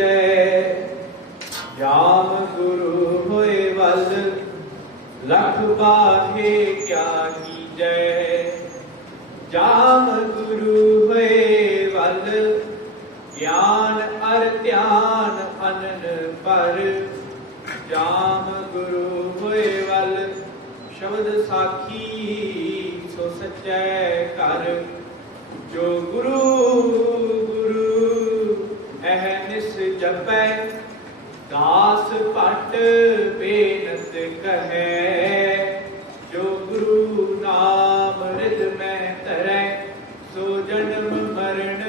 कीजै। जाम गुरु होए वल लख बाहे क्या कीजै। जाम गुरु होए वल ज्ञान अर ध्यान अनन पर। जाम गुरु होए वल शब्द साखी सो सच्चै कर। जो गुरु गुरु एह निस जपै दास पट बेनत कहे। जो गुरु नाम रिद में धरै सो जन्म मरण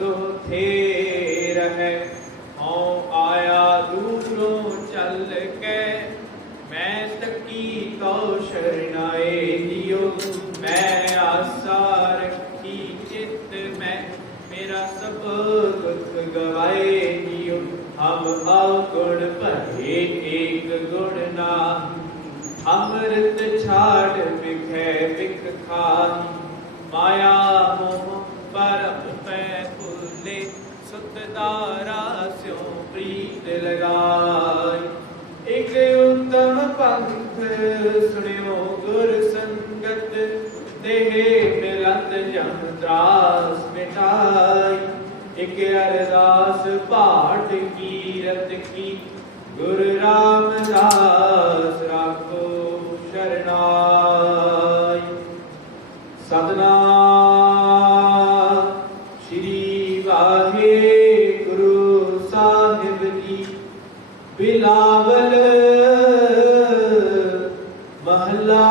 दो थे रहे। हूँ आया दूरों चल के मैं तकी तो शरणाए दियो। मैं आशा रखी चित्त में मेरा सब दुख गवाए दियो। हम अवगुण भरे एक गुण ना अमृत छाड़ बिखै बिख खाही। माया मोह पर पै भूले सुत दारा स्यों प्रीत लगाई। एक उत्तम पंथ सुनियो गुर संगत देह मिलत जम त्रास मिटाई। एक अरदास पाठ कीरत की गुरु रामदास राखो शरणाई। सतनाम श्री वाहेगुरु साहिब जी। बिलावल महला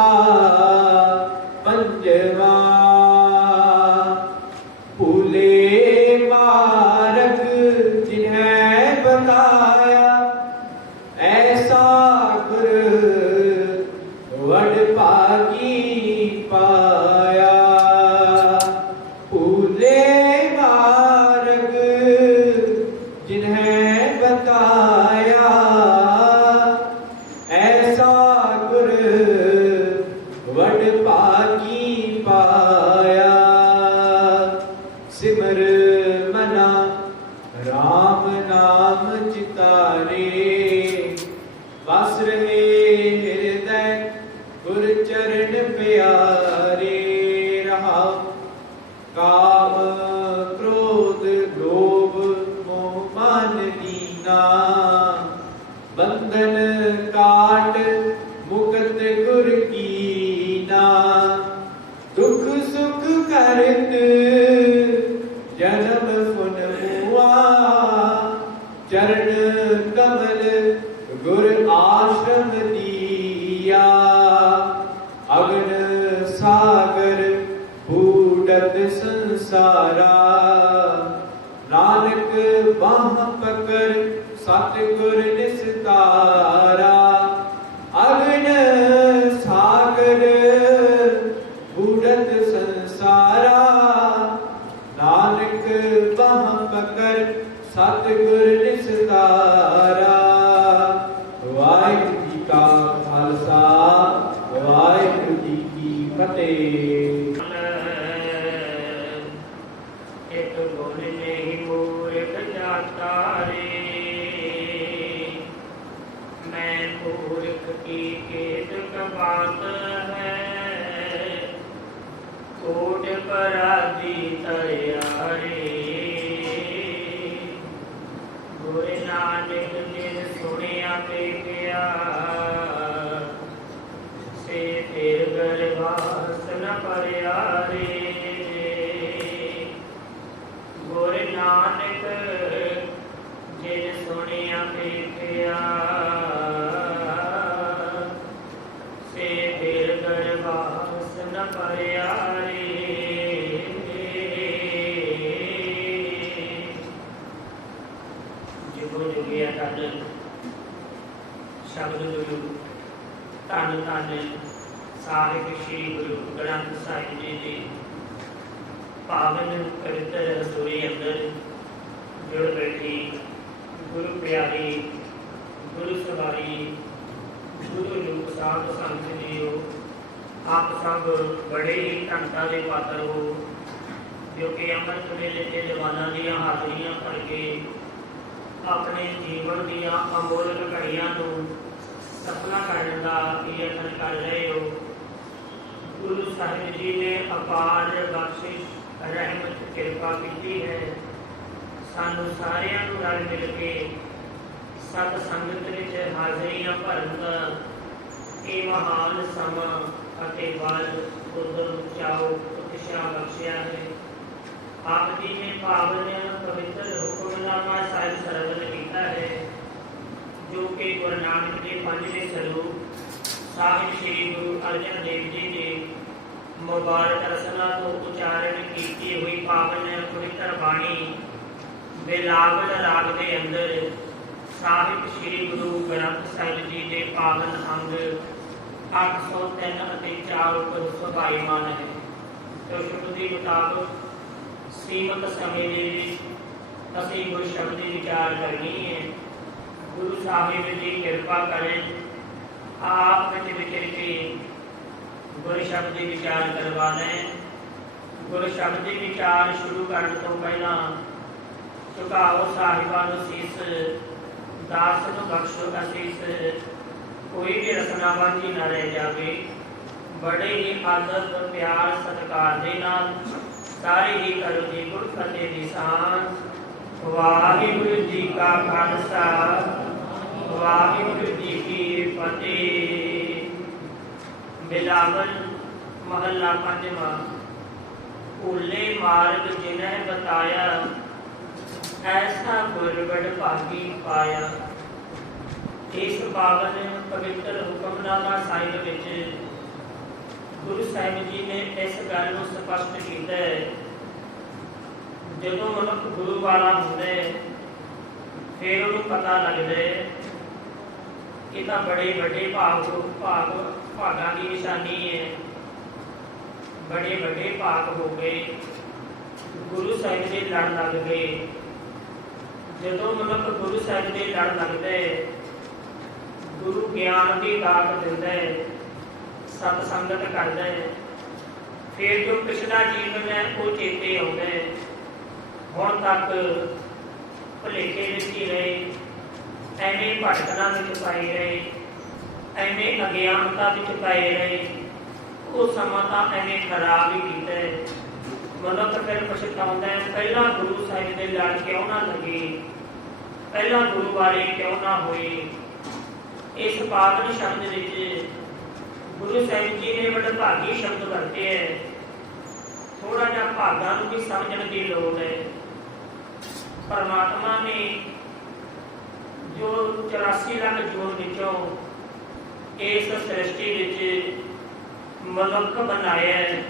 पंजवा। भूले मार्ग जिन्हें बताया ऐसा गुर वड भागी पाया। भूले मार्ग जिन्हें बताया ऐसा गुर वड भागी पाया। सिमर मना राम नाम चितारे बस रहे हृदय गुर चरण प्यारे। रहा काम क्रोध लोभ मोह मान दीना बंधन काट मुकत गुर कीना। दुख सुख करत जन्म फुन हुआ चरण कमल गुर आश्रम दिया। अगन सागर बूढ़त संसारा नानक बाह पकड़ सतगुर निस्तारा। अगन सागर बूढ़त संसारा नानक बाह पकड़ सतगुर निस्तारा। वाहिगुरू जी का खालसा वाहिगुरू जी की फतेह। एक गुण नहीं मूर्ख जाता रे मैं मूर्ख की केत बात है। कोट पराधी तैयारी गुरु नानक ने सुनिया ते गया से फिर गर्भास न परियारे। गुरु नानक जिन सुनिया ते गया से फिर गर्भास न परियारे। शब्द गुरु धन धन साहिब श्री गुरु ग्रंथ साहिब जी की पावन पवित्र रसोई अंदर जुड़ बैठी गुरु प्यारी गुरु सवारी गुरु रूप साध संत जीओ। आप सब बड़े ही धनता के पात्र हो जो कि अमृत वेले के जवाना दी हाजरियां करके ਆਪਣੇ ਜੀਵਨ ਦੀਆਂ ਅਮੋਲਕ ਘੜੀਆਂ ਨੂੰ ਸਫਲਾ ਕਰਨ ਦਾ ਯਤਨ ਕਰ ਰਹੇ ਹੋ। ਗੁਰੂ ਸਾਹਿਬ ਜੀ ਨੇ ਅਪਾਰ ਬਖਸ਼ਿਸ਼ ਰਹਿਮਤ ਕਿਰਪਾ ਕੀਤੀ ਹੈ। ਸਾਨੂੰ ਸਾਰਿਆਂ ਨੂੰ ਰਲ ਮਿਲ ਕੇ ਸਤ ਸੰਗਤ ਵਿੱਚ ਹਾਜ਼ਰੀਆਂ ਭਰਨ ਦਾ ਇਹ ਮਹਾਨ ਸਮਾਂ ਅਤੇ ਬਲ ਉਦਮ ਚਾਉ ਉਤਸ਼ਾਹ ਬਖਸ਼ਿਆ ਹੈ। ਆਪ ਜੀ ਨੇ ਪਾਵਨ ਪਵਿੱਤਰ ਹੁਕਮਨਾਮਾ ਸਾਹਿਬ ਸਰਵਣ ਕੀਤਾ ਹੈ, ਜੋ ਕਿ ਗੁਰੂ ਨਾਨਕ ਦੇ ਪੰਜਵੇਂ ਸਰੂਪ ਸਾਹਿਬ ਸ੍ਰੀ ਗੁਰੂ ਅਰਜਨ ਦੇਵ ਜੀ ਦੇ ਮੁਬਾਰਕ ਰਸਨਾ ਤੋਂ ਉਚਾਰਨ ਕੀਤੀ ਹੋਈ ਪਾਵਨ ਪਵਿੱਤਰ ਬਾਣੀ ਬਿਲਾਵਲ ਰਾਗ ਦੇ ਅੰਦਰ ਸਾਹਿਬ ਸ੍ਰੀ ਗੁਰੂ ਗ੍ਰੰਥ ਸਾਹਿਬ ਜੀ ਦੇ ਪਾਵਨ ਅੰਗ 803 ਅਤੇ 4 ਉੱਪਰ ਸੁਭਾਈਮਾਨ ਹੈ। ਜੋ ਸ਼ਬਦ ਦੇ ਮੁਤਾਬਕ ਸੀਮਤ ਸਮੇਂ ਦੇ ਵਿੱਚ ਅਸੀਂ ਗੁਰੂ ਸ਼ਬਦ ਦੀ ਵਿਚਾਰ ਕਰਨੀ ਹੈ। ਗੁਰੂ ਸਾਹਿਬ ਜੀ ਕਿਰਪਾ ਕਰਨ ਆਪ ਵਿੱਚ ਵਿਚਰ ਕੇ ਗੁਰੂ ਸ਼ਬਦ ਦੀ ਵਿਚਾਰ ਕਰਵਾ ਲੈਣ। ਗੁਰੂ ਸ਼ਬਦ ਦੀ ਵਿਚਾਰ ਸ਼ੁਰੂ ਕਰਨ ਤੋਂ ਪਹਿਲਾਂ ਝੁਕਾਓ ਸਾਹਿਬਾਂ ਨੂੰ ਸੀਸ, ਦਾਸ ਨੂੰ ਬਖਸ਼ੋ ਅਸੀਸ। ਕੋਈ ਵੀ ਰਸਨਾਵਾਂਝੀ ਨਾ ਰਹਿ ਜਾਵੇ। ਬੜੇ ਹੀ ਆਦਰ ਪਿਆਰ ਸਤਿਕਾਰ ਦੇ ਨਾਲ ਸਾਰੇ ਹੀ ਕਰੋ ਜੀ ਗੁਰ ਫਤਿਹ ਦੀ ਸਾਂਝ। ਵਾਹਿਗੁਰੂ ਜੀ ਕਾ ਖਾਲਸਾ, ਵਾਹਿਗੁਰੂ ਜੀ ਕੀ ਫਤਿਹ। ਬਿਲਾਵਲ ਮਹੱਲਾ ਪੰਜਵਾਂ। ਭੁੱਲੇ ਮਾਰਗ ਜਿਨਹਿ ਬਤਾਇਆ, ਐਸਾ ਗੁਰ ਵਡ ਭਾਗੀ ਪਾਇਆ। ਇਸ ਪਾਵਨ ਪਵਿੱਤਰ ਹੁਕਮਨਾਮਾ ਸਾਹਿਬ ਵਿੱਚ ਗੁਰੂ ਸਾਹਿਬ ਜੀ ਨੇ ਇਸ ਗੱਲ ਨੂੰ ਸਪਸ਼ਟ ਕੀਤਾ ਹੈ, ਜਦੋਂ ਮਨੁੱਖ ਗੁਰੂ ਵਾਲਾ ਹੁੰਦਾ ਹੈ ਫਿਰ ਉਹਨੂੰ ਪਤਾ ਲੱਗਦਾ ਹੈ ਕਿ ਤਾਂ ਬੜੇ ਵੱਡੇ ਭਾਗਾਂ ਦੀ ਨਿਸ਼ਾਨੀ ਹੈ। ਬੜੇ ਵੱਡੇ ਭਾਗ ਹੋ ਗਏ, ਗੁਰੂ ਸਾਹਿਬ ਦੇ ਲੜ ਲੱਗ ਗਏ। ਜਦੋਂ ਮਨੁੱਖ ਗੁਰੂ ਸਾਹਿਬ ਦੇ ਲੜ ਲੱਗਦਾ ਹੈ, ਗੁਰੂ ਗਿਆਨ ਦੀ ਦਾਤ ਦਿੰਦਾ ਹੈ, ਸਤ ਸੰਗਤ ਕਰਦਾ ਹੈ, ਫਿਰ ਜੋ ਪਿਛਲਾ ਜੀਵਨ ਹੈ ਉਹ ਚੇਤੇ ਆਉਂਦਾ ਹੈ। ਹੁਣ ਤੱਕ ਭੁਲੇਖੇ ਵਿੱਚ ਹੀ ਰਹੇ, ਐਵੇਂ ਭਟਕਣਾ ਵਿੱਚ ਪਾਏ ਰਹੇ, ਐਵੇਂ ਅਗਿਆਨਤਾ ਵਿੱਚ ਪਾਏ ਰਹੇ। ਉਹ ਸਮਾਂ ਤਾਂ ਐਵੇਂ ਖਰਾਬ ਹੀ ਕੀਤਾ ਹੈ। ਮਨੁੱਖ ਫਿਰ ਪਛਤਾਉਂਦਾ ਹੈ, ਪਹਿਲਾਂ ਗੁਰੂ ਸਾਹਿਬ ਦੇ ਲੜ ਕਿਉਂ ਨਾ ਲੱਗੇ, ਪਹਿਲਾਂ ਗੁਰੂ ਵਾਲੇ ਕਿਉਂ ਨਾ ਹੋਏ। ਇਸ ਪਾਵਨ ਸ਼ਬਦ ਵਿੱਚ ਗੁਰੂ ਸਾਹਿਬ ਜੀ ਨੇ ਵਡਭਾਗੀ ਸ਼ਬਦ ਵਰਤੇ ਹੈ। ਥੋੜਾ ਜਿਹਾ ਭਾਗਾਂ ਨੂੰ ਵੀ ਸਮਝਣ ਦੀ ਲੋੜ ਹੈ। ਪਰਮਾਤਮਾ ਨੇ ਜੋ 84 ਲੱਖ ਜੂਨ ਵਿੱਚੋਂ ਇਸ ਸ੍ਰਿਸ਼ਟੀ ਵਿੱਚ ਮਨੁੱਖ ਬਣਾਇਆ ਹੈ,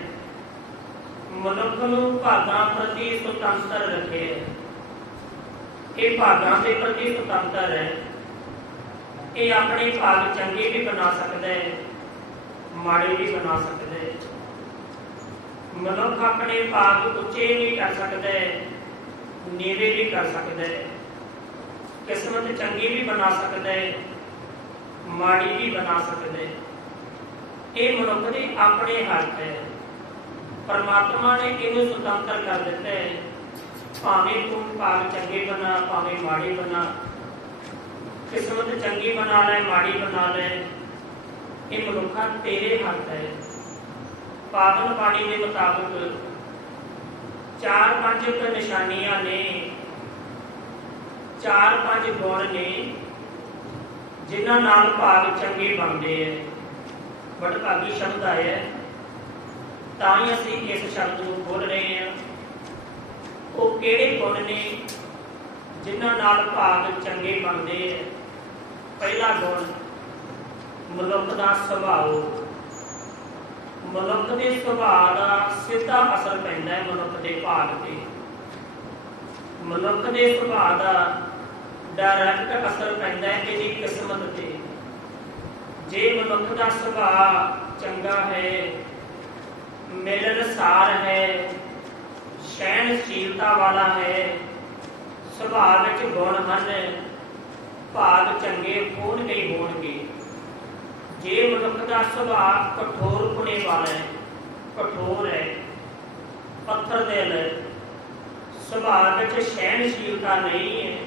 ਮਨੁੱਖ ਨੂੰ ਭਾਗਾਂ ਪ੍ਰਤੀ ਸੁਤੰਤਰ ਰੱਖਿਆ ਹੈ। ਇਹ ਭਾਗਾਂ ਦੇ ਪ੍ਰਤੀ ਸੁਤੰਤਰ ਹੈ। ਇਹ ਆਪਣੇ ਭਾਗ ਚੰਗੇ ਵੀ ਬਣਾ ਸਕਦਾ ਹੈ, ਮਾੜੇ ਵੀ ਬਣਾ ਸਕਦਾ ਹੈ। ਮਨੁੱਖ ਆਪਣੇ ਭਾਗ ਉੱਚੇ ਵੀ ਕਰ ਸਕਦਾ ਹੈ, ਨੀਵੇਂ ਵੀ ਕਰ ਸਕਦਾ ਹੈ। ਕਿਸਮਤ ਚੰਗੀ ਵੀ ਬਣਾ ਸਕਦਾ ਹੈ, ਮਾੜੀ ਵੀ ਬਣਾ ਸਕਦਾ ਹੈ। ਇਹ ਮਨੁੱਖ ਦੇ ਆਪਣੇ ਹੱਥ ਹੈ। ਪਰਮਾਤਮਾ ਨੇ ਇਹਨੂੰ ਸੁਤੰਤਰ ਕਰ ਦਿੱਤਾ ਹੈ। ਭਾਵੇਂ ਤੂੰ ਭਾਗ ਚੰਗੇ ਬਣਾ, ਭਾਵੇਂ ਮਾੜੇ ਬਣਾ, ਕਿਸਮਤ ਚੰਗੀ ਬਣਾ ਲੈ, ਮਾੜੀ ਬਣਾ ਲੈ, ਇਹ ਮਨੁੱਖਾ ਤੇਰੇ ਹੱਥ ਹੈ। ਪਾਵਨ ਬਾਣੀ ਦੇ ਮੁਤਾਬਕ 4-5 ਨਿਸ਼ਾਨੀਆਂ ਨੇ, 4-5 ਗੁਣ ਨੇ ਜਿਨ੍ਹਾਂ ਨਾਲ ਭਾਗ ਚੰਗੇ ਬਣਦੇ ਹੈ। ਵਡਭਾਗੀ ਸ਼ਬਦ ਆਇਆ ਤਾਂ ਹੀ ਅਸੀਂ ਇਸ ਸ਼ਬਦ ਨੂੰ ਬੋਲ ਰਹੇ ਹਾਂ। ਉਹ ਕਿਹੜੇ ਗੁਣ ਨੇ ਜਿਨ੍ਹਾਂ ਨਾਲ ਭਾਗ ਚੰਗੇ ਬਣਦੇ ਹੈ? ਪਹਿਲਾ ਗੁਣ ਮਨੁੱਖ ਦਾ ਸੁਭਾਅ। ਮਨੁੱਖ ਦੇ ਸੁਭਾਅ ਦਾ ਸਿੱਧਾ ਅਸਰ ਪੈਂਦਾ ਹੈ ਮਨੁੱਖ ਦੇ ਭਾਗ ਤੇ। ਮਨੁੱਖ ਦੇ ਸੁਭਾਅ ਦਾ ਡਾਇਰੈਕਟ ਅਸਰ ਪੈਂਦਾ ਹੈ ਇਹਦੀ ਕਿਸਮਤ ਤੇ। ਜੇ ਮਨੁੱਖ ਦਾ ਸੁਭਾਅ ਚੰਗਾ ਹੈ, ਮਿਲਣਸਾਰ ਹੈ, ਸਹਿਣਸ਼ੀਲਤਾ ਵਾਲਾ ਹੈ, ਸੁਭਾਅ ਵਿੱਚ ਗੁਣ ਹਨ, ਭਾਗ ਚੰਗੇ ਹੋਣਗੇ ਹੀ ਹੋਣਗੇ। ਜੇ ਮਨੁੱਖ ਦਾ ਸੁਭਾਅ ਕਠੋਰ ਪੁਣੇ ਵਾਲਾ ਹੈ, ਕਠੋਰ ਹੈ, ਪੱਥਰ ਦਿਲ ਹੈ, ਸੁਭਾਅ ਵਿੱਚ ਸਹਿਣਸ਼ੀਲਤਾ ਨਹੀਂ ਹੈ,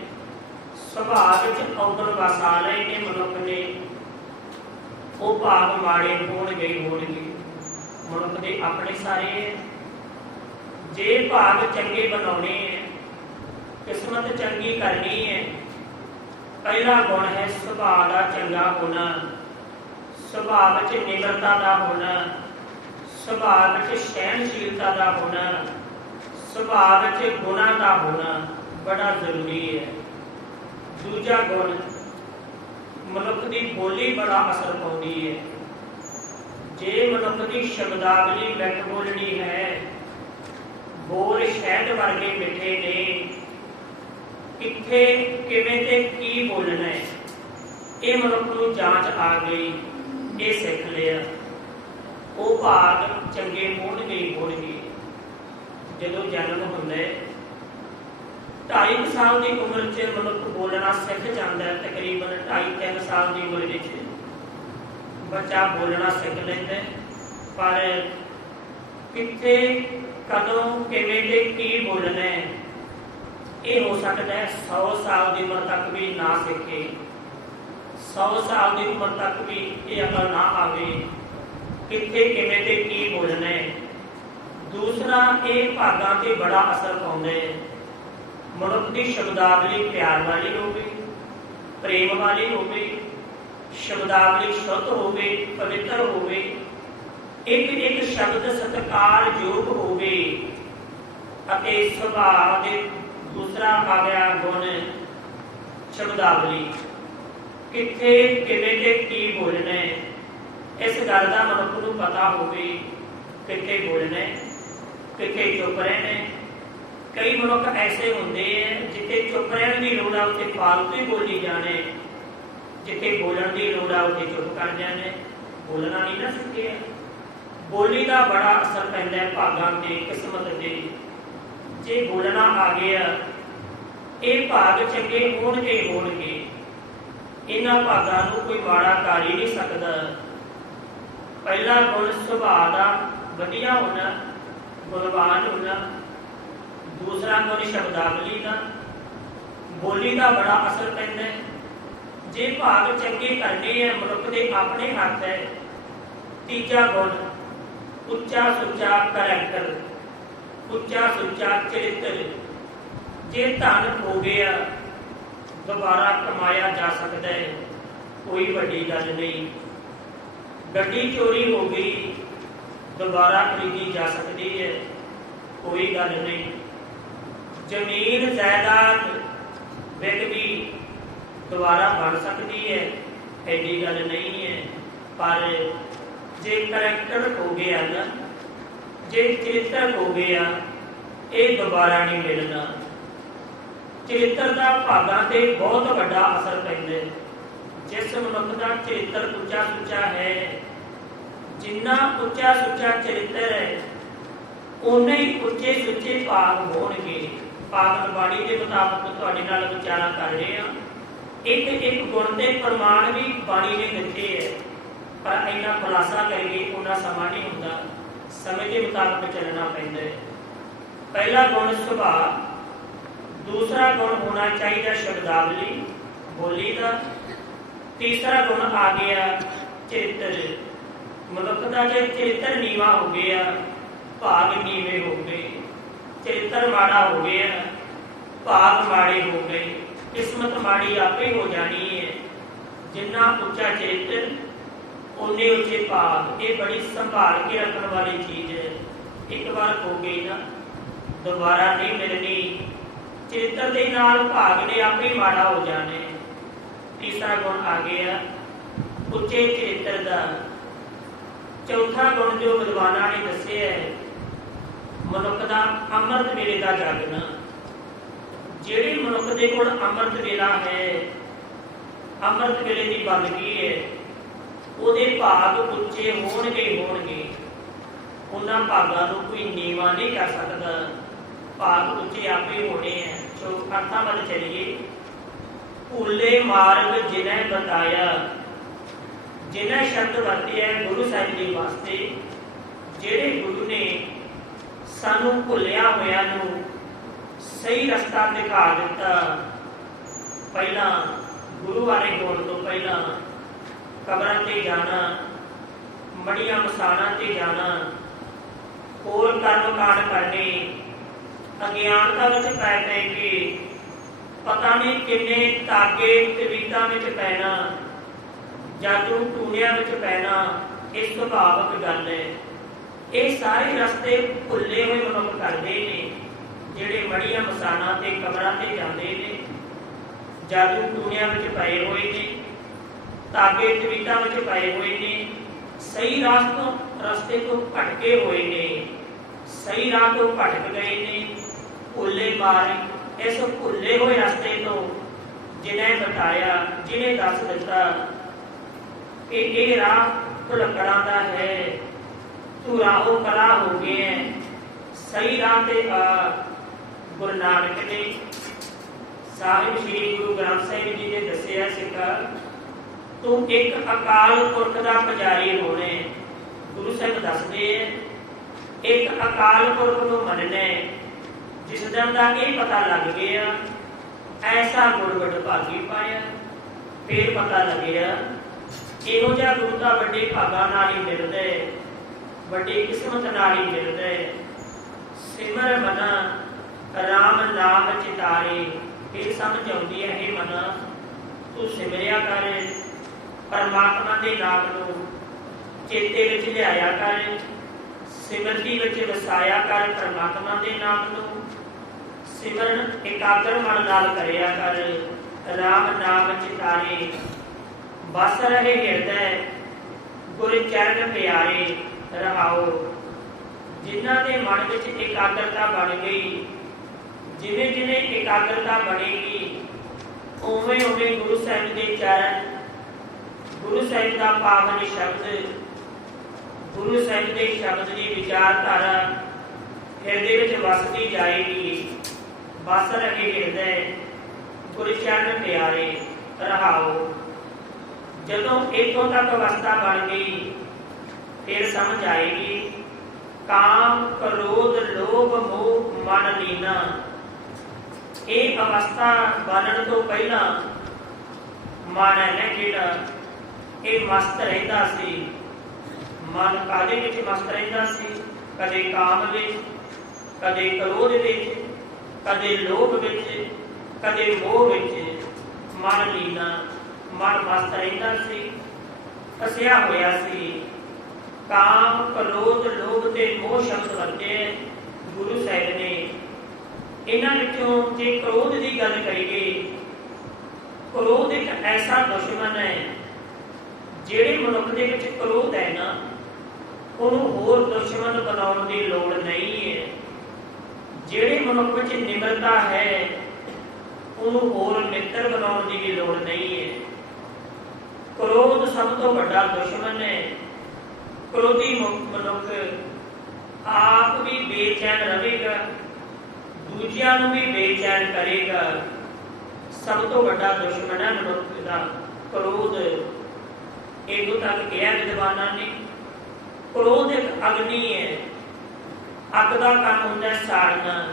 ਸੁਭਾਅ ਵਿੱਚ ਔਗਣ ਵਸਾ ਲਏ ਨੇ ਮਨੁੱਖ ਨੇ, ਉਹ ਭਾਗ ਮਾੜੇ ਹੋਣਗੇ ਮਨੁੱਖ ਦੇ ਆਪਣੇ ਸਾਰੇ ਹੈ। ਜੇ ਭਾਗ ਚੰਗੇ ਬਣਾਉਣੇ ਹੈ, ਕਿਸਮਤ ਚੰਗੀ ਕਰਨੀ ਹੈ, ਪਹਿਲਾ ਗੁਣ ਹੈ ਸੁਭਾਅ ਦਾ ਚੰਗਾ ਹੋਣਾ, ਸੁਭਾਅ ਵਿੱਚ ਨਿਮਰਤਾ ਦਾ ਹੋਣਾ, ਸੁਭਾਅ ਵਿੱਚ ਸਹਿਣਸ਼ੀਲਤਾ ਦਾ ਹੋਣਾ, ਸੁਭਾਅ ਵਿੱਚ ਗੁਣਾਂ ਦਾ ਹੋਣਾ ਬੜਾ ਜ਼ਰੂਰੀ ਹੈ। ਦੂਜਾ ਗੁਣ, ਮਨੁੱਖ ਦੀ ਬੋਲੀ ਬੜਾ ਅਸਰ ਪਾਉਂਦੀ ਹੈ। ਜੇ ਮਨੁੱਖ ਦੀ ਸ਼ਬਦਾਵਲੀ ਮਿੱਠ ਬੋਲਣੀ ਹੈ, ਬੋਲ ਸ਼ਹਿਦ ਵਰਗੇ ਮਿੱਠੇ ਨੇ, ਕਿੱਥੇ ਕਿਵੇਂ ਤੇ ਕੀ ਬੋਲਣਾ ਹੈ, ਇਹ ਮਨੁੱਖ ਨੂੰ ਜਾਂਚ ਆ ਗਈ, ਇਹ ਸਿੱਖ ਲਿਆ, ਉਹ ਭਾਗ ਚੰਗੇ ਹੋਣਗੇ। ਜਦੋਂ ਜਨਮ ਹੁੰਦਾ ਹੈ, 2.5 ਸਾਲ ਦੀ ਉਮਰ 'ਚ ਮਨੁੱਖ ਬੋਲਣਾ ਸਿੱਖ ਜਾਂਦਾ ਹੈ। ਤਕਰੀਬਨ 2.5-3 ਸਾਲ ਦੀ ਉਮਰ ਵਿੱਚ ਬੱਚਾ ਬੋਲਣਾ ਸਿੱਖ ਲੈਂਦਾ ਹੈ, ਪਰ ਕਿੱਥੇ ਕਦੋਂ ਕਿਵੇਂ ਤੇ ਕੀ ਬੋਲਣਾ ਹੈ, ਇਹ ਹੋ ਸਕਦਾ ਹੈ 100 ਸਾਲ ਦੀ ਉਮਰ ਤੱਕ ਵੀ ਨਾ ਸਿੱਖੇ, 100 ਸਾਲ ਦੀ ਉਮਰ ਤੱਕ ਵੀ ਇਹ ਅਕਲ ਨਾ ਆਵੇ ਕਿੱਥੇ ਕਿਵੇਂ ਤੇ ਕੀ ਬੋਲਣਾ ਹੈ। ਦੂਸਰਾ, ਇਹ ਭਾਗਾਂ ਤੇ ਬੜਾ ਅਸਰ ਪਾਉਂਦਾ ਹੈ। ਮਨੁੱਖ ਦੀ ਸ਼ਬਦਾਵਲੀ ਪਿਆਰ ਵਾਲੀ ਹੋਵੇ, ਪ੍ਰੇਮ ਵਾਲੀ ਹੋਵੇ, ਸ਼ਬਦਾਵਲੀ ਸ਼ੁੱਧ ਹੋਵੇ, ਪਵਿੱਤਰ ਹੋਵੇ, ਇੱਕ ਸ਼ਬਦ ਸਤਿਕਾਰਯੋਗ ਹੋਵੇ, ਅਤੇ ਸੁਭਾਅ ਦੇ ਦੂਸਰਾ ਆ ਗਿਆ ਗੁਣ ਸ਼ਬਦਾਵਲੀ, ਕਿੱਥੇ ਕਿਵੇਂ ਤੇ ਕੀ ਬੋਲਣਾ ਹੈ, ਇਸ ਗੱਲ ਦਾ ਮਨੁੱਖ ਨੂੰ ਪਤਾ ਹੋਵੇ, ਕਿੱਥੇ ਬੋਲਣਾ ਹੈ, ਕਿੱਥੇ ਚੁੱਪ ਰਹਿਣਾ ਹੈ। ਕਈ ਮਨੁੱਖ ਐਸੇ ਹੁੰਦੇ ਹੈ ਜਿੱਥੇ ਚੁੱਪ ਰਹਿਣ ਦੀ ਲੋੜ ਆ ਉੱਥੇ ਫਾਲਤੂ ਹੀ ਬੋਲੀ ਜਾਣੇ, ਜਿੱਥੇ ਬੋਲਣ ਦੀ ਲੋੜ ਆ ਉੱਥੇ ਚੁੱਪ ਕਰ ਜਾਣੇ, ਬੋਲਣਾ ਨਹੀਂ ਨਾ ਸਿੱਖਿਆ। ਬੋਲੀ ਦਾ ਬੜਾ ਅਸਰ ਪੈਂਦਾ ਹੈ ਭਾਗਾਂ ਤੇ, ਕਿਸਮਤ ਤੇ। ਜੇ ਬੋਲਣਾ ਆ ਗਿਆ, ਇਹ ਭਾਗ ਚੰਗੇ ਹੋਣਗੇ। ਇਹਨਾਂ ਭਾਗਾਂ ਨੂੰ ਕੋਈ ਮਾੜਾ ਕਰ ਹੀ ਨਹੀਂ ਸਕਦਾ। ਪਹਿਲਾ ਗੁਣ ਸੁਭਾਅ ਦਾ ਵਧੀਆ ਹੋਣਾ, ਗੁਣਵਾਨ ਹੋਣਾ। ਦੂਸਰਾ ਗੁਣ ਸ਼ਬਦਾਵਲੀ ਦਾ, ਬੋਲੀ ਦਾ ਬੜਾ ਅਸਰ ਪੈਂਦਾ ਹੈ। ਜੇ ਭਾਗ ਚੰਗੇ ਕਰਨੇ ਹੈ, ਮਨੁੱਖ ਦੇ ਆਪਣੇ ਹੱਥ ਹੈ। ਤੀਜਾ ਗੁਣ ਉੱਚਾ ਸੁੱਚਾ ਕਰੈਕਟਰ, ਉੱਚਾ ਸੁੱਚਾ ਚਰਿੱਤਰ। ਜੇ ਧਨ ਹੋ ਗਿਆ, ਦੁਬਾਰਾ ਕਮਾਇਆ ਜਾ ਸਕਦਾ ਹੈ, ਕੋਈ ਵੱਡੀ ਗੱਲ ਨਹੀਂ। ਗੱਡੀ ਚੋਰੀ ਹੋ ਗਈ, ਦੁਬਾਰਾ ਖਰੀਦੀ ਜਾ ਸਕਦੀ ਹੈ, ਕੋਈ ਗੱਲ ਨਹੀਂ। ਜ਼ਮੀਨ ਜਾਇਦਾਦ ਵਿਕ ਵੀ ਦੁਬਾਰਾ ਬਣ ਸਕਦੀ ਹੈ, ਐਡੀ ਗੱਲ ਨਹੀਂ ਹੈ। ਪਰ ਜੇ ਕਰੈਕਟਰ ਹੋ ਗਿਆ ਨਾ, ਜੇ ਚਰਿੱਤਰ ਹੋ ਗਿਆ, ਇਹ ਦੁਬਾਰਾ ਨਹੀਂ ਮਿਲਣਾ। ਚਰਿੱਤਰ ਦਾ ਭਾਗਾਂ ਤੇ ਬਹੁਤ ਵੱਡਾ ਅਸਰ ਪੈਂਦਾ ਹੈ। ਜਿਸ ਮਨੁੱਖ ਦਾ ਚਰਿੱਤਰ ਉੱਚਾ ਸੁੱਚਾ ਹੈ, ਜਿੰਨਾ ਉੱਚਾ ਸੁੱਚਾ ਚਰਿੱਤਰ ਹੈ, ਉਨੇ ਹੀ ਉੱਚੇ ਸੁੱਚੇ ਭਾਗ ਹੋਣਗੇ। ਭਾਗਤ ਬਾਣੀ ਦੇ ਮੁਤਾਬਕ ਤੁਹਾਡੇ ਨਾਲ ਵਿਚਾਰਾਂ ਕਰ ਰਹੇ ਹਾਂ। ਇੱਕ ਗੁਣ ਦੇ ਪ੍ਰਮਾਣ ਵੀ ਬਾਣੀ ਨੇ ਦਿੱਤੇ ਹੈ, ਪਰ ਇੰਨਾ ਖੁਲਾਸਾ ਕਰੀਏ ਉਹਨਾਂ ਸਮਾਂ ਨਹੀਂ ਹੁੰਦਾ, ਸਮੇਂ ਦੇ ਮੁਤਾਬਕ ਚੱਲਣਾ ਪੈਂਦਾ ਹੈ। ਪਹਿਲਾ ਗੁਣ ਸੁਭਾਅ, ਦੂਸਰਾ ਗੁਣ ਹੋਣਾ ਚਾਹੀਦਾ ਸ਼ਬਦਾਵਲੀ, ਬੋਲੀ ਦਾ। ਤੀਸਰਾ ਗੁਣ ਆ ਗਿਆ ਚਰਿੱਤਰ। ਮਨੁੱਖ ਦਾ ਜੇ ਚਰਿੱਤਰ ਨੀਵਾਂ ਹੋ ਗਿਆ, ਭਾਗ ਨੀਵੇਂ ਹੋ ਗਏ। ਚਰਿੱਤਰ ਮਾੜਾ ਹੋ ਗਿਆ, ਭਾਗ ਮਾੜੇ ਹੋ ਗਏ, ਕਿਸਮਤ ਮਾੜੀ ਆਪੇ ਹੋ ਜਾਣੀ ਹੈ। ਜਿੰਨਾ ਉੱਚਾ ਚਰਿੱਤਰ, ਉਨੇ ਉੱਚੇ ਭਾਗ। ਇਹ ਬੜੀ ਸੰਭਾਲ ਕੇ ਰੱਖਣ ਵਾਲੀ ਚੀਜ਼ ਹੈ। ਇੱਕ ਵਾਰ ਹੋ ਗਈ ਨਾ, ਦੁਬਾਰਾ ਨਹੀਂ ਮਿਲਣੀ। ਚਰਿੱਤਰ ਦੇ ਨਾਲ ਭਾਗ ਨੇ ਆਪੇ ਮਾੜਾ ਹੋ ਜਾਣੇ। ਤੀਸਰਾ ਗੁਣ ਆ ਗਿਆ ਉੱਚੇ ਚਰਿੱਤਰ ਦਾ। ਚੌਥਾ ਗੁਣ ਜੋ ਵਿਦਵਾਨਾਂ ਨੇ ਦੱਸਿਆ ਹੈ, ਮਨੁੱਖ ਦਾ ਅੰਮ੍ਰਿਤ ਵੇਲੇ ਦਾ ਜਾਗਣਾ। ਜਿਹੜੇ ਮਨੁੱਖ ਦੇ ਕੋਲ ਅੰਮ੍ਰਿਤ ਵੇਲਾ ਹੈ, ਅੰਮ੍ਰਿਤ ਵੇਲੇ ਦੀ ਬੰਦਗੀ ਹੈ, ਉਹਦੇ ਭਾਗ ਉੱਚੇ ਹੋਣਗੇ। ਉਹਨਾਂ ਭਾਗਾਂ ਨੂੰ ਕੋਈ ਨੀਵਾਂ ਨਹੀਂ ਕਰ ਸਕਦਾ। ਭਾਗ ਉੱਚੇ ਆਪੇ ਹੋਣੇ ਹੈ। ਸੋ ਅਰਥਾਂ ਵੱਲ ਚਲੀਏ। ਭੁੱਲੇ ਮਾਰਗ ਜਿਨ੍ਹਾਂ ਬਤਾਇਆ, ਜਿਨ੍ਹਾਂ ਸ਼ਬਦ ਵਰਤਿਆ ਗੁਰੂ ਸਾਹਿਬ ਜੀ ਵਾਸਤੇ, ਜਿਹੜੇ ਗੁਰੂ ਨੇ ਸਾਨੂੰ ਭੁੱਲਿਆ ਹੋਇਆਂ ਨੂੰ ਸਹੀ ਰਸਤਾ ਦਿਖਾ ਦਿੱਤਾ। ਪਹਿਲਾਂ ਗੁਰੂ ਵਾਲੇ ਹੋਣ ਤੋਂ ਪਹਿਲਾਂ ਕਬਰਾਂ ਤੇ ਜਾਣਾ, ਮੜੀਆਂ ਮਸਾਣਾਂ ਤੇ ਜਾਣਾ, ਹੋਰ ਕਰਮ ਕਾਂਡ ਕਰਨੇ, ਅਗਿਆਨਤਾ ਵਿੱਚ ਪੈ ਕੇ ਪਤਾ ਨਹੀਂ ਕਿੰਨੇ ਤਾਗੇ ਤਵੀਤਾਂ ਵਿੱਚ ਪੈਣਾ, ਜਾਦੂ ਟੂਣਿਆਂ ਵਿੱਚ ਪੈਣਾ, ਇਹ ਸੁਭਾਵਿਕ ਗੱਲ ਹੈ। ਇਹ ਸਾਰੇ ਰਸਤੇ ਭੁੱਲੇ ਹੋਏ ਮਨੁੱਖ ਕਰਦੇ ਨੇ, ਜਿਹੜੇ ਮੜੀਆਂ ਮਸਾਣਾਂ ਤੇ ਕਬਰਾਂ ਤੇ ਜਾਂਦੇ ਨੇ, ਜਾਦੂ ਟੂਣਿਆਂ ਵਿੱਚ ਪਏ ਹੋਏ ਨੇ, ਤਾਗੇ ਤਵੀਤਾਂ ਵਿੱਚ ਪਏ ਹੋਏ ਨੇ, ਸਹੀ ਰਸਤੇ ਤੋਂ ਭਟਕੇ ਹੋਏ ਨੇ, ਸਹੀ ਰਾਹ ਤੋਂ ਭਟਕ ਗਏ ਨੇ, ਭੁੱਲੇ ਮਾਰੇ। ਇਸ ਭੁੱਲੇ ਹੋਏ ਰਸਤੇ ਤੋਂ ਜਿਹਨੇ ਬਤਾਇਆ, ਜਿਹਨੇ ਦੱਸ ਦਿੱਤਾ ਕਿ ਇਹ ਰਾਹ ਭੁਲੱਕੜਾਂ ਦਾ ਹੈ, ਤੂੰ ਰਾਹੋਂ ਕਲਾ ਹੋ ਗਿਆ, ਸਹੀ ਰਾਹ ਤੇ ਆ। ਗੁਰੂ ਨਾਨਕ ਨੇ ਸਾਹਿਬ ਸ੍ਰੀ ਗੁਰੂ ਗ੍ਰੰਥ ਸਾਹਿਬ ਜੀ ਨੇ ਦੱਸਿਆ ਸੀਗਾ, ਤੂੰ ਇੱਕ ਅਕਾਲ ਪੁਰਖ ਦਾ ਪੁਜਾਰੀ ਹੋਣੇ। ਗੁਰੂ ਸਾਹਿਬ ਦੱਸਦੇ ਹੈ, ਇੱਕ ਅਕਾਲ ਪੁਰਖ ਨੂੰ ਮੰਨਣਾ, ਜਿਸ ਦਿਨ ਦਾ ਇਹ ਪਤਾ ਲੱਗ ਗਿਆ ਐਸਾ ਗੁਰ ਵਡਭਾਗੀ ਪਾਇਆ। ਫਿਰ ਪਤਾ ਲੱਗਿਆ ਇਹੋ ਜਿਹਾ ਗੁਰੂ ਦਾ ਵੱਡੇ ਭਾਗਾਂ ਨਾਲ ਹੀ ਮਿਲਦਾ, ਵੱਡੀ ਕਿਸਮਤ ਨਾਲ ਹੀ ਮਿਲਦਾ। ਸਿਮਰ ਮਨਾ ਰਾਮ ਨਾਮ ਚਿਤਾਰੇ। ਫਿਰ ਸਮਝ ਆਉਂਦੀ ਹੈ, ਇਹ ਮਨਾ ਤੂੰ ਸਿਮਰਿਆ ਕਰ, ਪਰਮਾਤਮਾ ਦੇ ਨਾਮ ਨੂੰ ਚੇਤੇ ਵਿੱਚ ਲਿਆਇਆ ਕਰ, ਸਿਮਰਤੀ ਵਿੱਚ ਵਸਾਇਆ ਕਰ ਪਰਮਾਤਮਾ ਦੇ ਨਾਮ ਨੂੰ। ਸਿਮਰਨ ਇਕਾਗਰ ਮਨ ਨਾਲ ਕਰਿਆ ਕਰ, ਰਾਮ ਨਾਮ ਚਿਤਾਰੇ। ਬਸ ਰਹੇ ਹਿਰਦੈ ਗੁਰ ਚਰਨ ਪਿਆਰੇ ਰਹਾਓ। ਜਿਨ੍ਹਾਂ ਦੇ ਮਨ ਵਿੱਚ ਇਕਾਗਰਤਾ ਬਣ ਗਈ, ਜਿਵੇਂ ਜਿਵੇਂ ਇਕਾਗਰਤਾ ਬਣੇਗੀ, ਉਵੇਂ ਉਵੇਂ ਗੁਰੂ ਸਾਹਿਬ ਦੇ ਚਰਨ, ਗੁਰੂ ਸਾਹਿਬ ਦਾ ਪਾਵਨ ਸ਼ਬਦ, ਗੁਰੂ ਸਾਹਿਬ ਦੇ ਸ਼ਬਦ ਦੀ ਵਿਚਾਰਧਾਰਾ ਹਿਰਦੇ ਵਿੱਚ ਵਸਦੀ ਜਾਏਗੀ। ਬਸ ਰਹੇ ਹਿਰਦੈ ਗੁਰ ਚਰਨ ਪਿਆਰੇ ਰਹਾਓ। ਜਦੋਂ ਇੱਥੋਂ ਤੱਕ ਅਵਸਥਾ ਬਣ ਗਈ, ਫਿਰ ਸਮਝ ਆਏਗੀ ਕਾਮ ਕ੍ਰੋਧ ਲੋਭ ਮੋਹ ਮਨ ਲੀਨਾ। ਇਹ ਅਵਸਥਾ ਬਣਨ ਤੋਂ ਪਹਿਲਾਂ ਮਨ ਹੈ ਜਿਹੜਾ ਇਹ ਮਸਤ ਰਹਿੰਦਾ ਸੀ। ਮਨ ਕਾਹਦੇ ਵਿੱਚ ਮਸਤ ਰਹਿੰਦਾ ਸੀ? ਕਦੇ ਕਾਮ ਵਿੱਚ, ਕਦੇ ਕ੍ਰੋਧ ਵਿੱਚ, ਕਦੇ ਲੋਭ ਵਿੱਚ, ਕਦੇ ਮੋਹ ਵਿੱਚ। ਮਨ ਲੀਨਾ, ਮਨ ਮਸਤ ਰਹਿੰਦਾ ਸੀ, ਫਸਿਆ ਹੋਇਆ ਸੀ। ਕਾਮ ਕ੍ਰੋਧ ਲੋਭ ਤੇ ਮੋਹ ਸ਼ਬਦ ਵਰਤੇ ਗੁਰੂ ਸਾਹਿਬ ਨੇ। ਇਹਨਾਂ ਵਿੱਚੋਂ ਜੇ ਕ੍ਰੋਧ ਦੀ ਗੱਲ ਕਰੀਏ, ਕ੍ਰੋਧ ਇੱਕ ਐਸਾ ਦੁਸ਼ਮਣ ਹੈ, ਜਿਹੜੇ ਮਨੁੱਖ ਦੇ ਵਿੱਚ ਕ੍ਰੋਧ ਹੈ ਨਾ, ਉਹਨੂੰ ਹੋਰ ਦੁਸ਼ਮਣ ਬਣਾਉਣ ਦੀ ਲੋੜ ਨਹੀਂ ਹੈ। ਜਿਹੜੇ ਮਨੁੱਖ ਵਿੱਚ ਨਿਮਰਤਾ ਹੈ, ਉਹਨੂੰ ਹੋਰ ਮਿੱਤਰ ਬਣਾਉਣ ਦੀ ਵੀ ਲੋੜ ਨਹੀਂ ਹੈ। ਕ੍ਰੋਧ ਸਭ ਤੋਂ ਵੱਡਾ ਦੁਸ਼ਮਣ ਹੈ। ਕ੍ਰੋਧੀ ਮਨੁੱਖ ਆਪ ਵੀ ਬੇਚੈਨ ਰਹੇਗਾ, ਦੂਜਿਆਂ ਨੂੰ ਵੀ ਬੇਚੈਨ ਕਰੇਗਾ। ਸਭ ਤੋਂ ਵੱਡਾ ਦੁਸ਼ਮਣ ਹੈ ਮਨੁੱਖ ਦਾ ਕ੍ਰੋਧ। ਇਦੋਂ ਤੱਕ ਕਿਹਾ ਵਿਦਵਾਨਾਂ ਨੇ, ਕ੍ਰੋਧ ਇੱਕ ਅਗਨੀ ਹੈ। ਅੱਗ ਦਾ ਕੰਮ ਹੁੰਦਾ ਸਾੜਨਾ।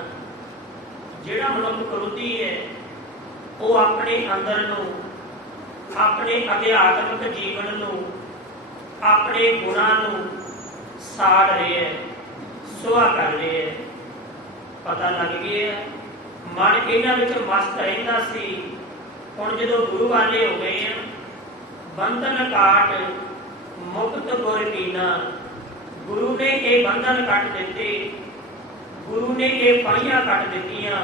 ਜਿਹੜਾ ਮਨੁੱਖ ਕ੍ਰੋਧੀ ਹੈ, ਉਹ ਆਪਣੇ ਅੰਦਰ ਨੂੰ, ਆਪਣੇ ਅਧਿਆਤਮਿਕ ਜੀਵਨ ਨੂੰ, ਆਪਣੇ ਗੁਣਾਂ ਨੂੰ ਸਾੜ ਰਿਹਾ ਹੈ, ਸੁਆਹ ਕਰ ਰਿਹਾ ਹੈ। ਪਤਾ ਲੱਗ ਗਿਆ ਮਨ ਇਹਨਾਂ ਵਿੱਚ ਮਸਤ ਰਹਿੰਦਾ ਸੀ। ਹੁਣ ਜਦੋਂ ਗੁਰੂ ਵਾਲੇ ਹੋ ਗਏ ਆ, ਬੰਧਨ ਕਾਟ ਮੁਕਤ ਗੁਰ ਕੀਨਾ। ਗੁਰੂ ਨੇ ਇਹ ਬੰਧਨ ਕੱਟ ਦਿੱਤੇ, ਗੁਰੂ ਨੇ ਇਹ ਫਾਹੀਆਂ ਕੱਟ ਦਿੱਤੀਆਂ,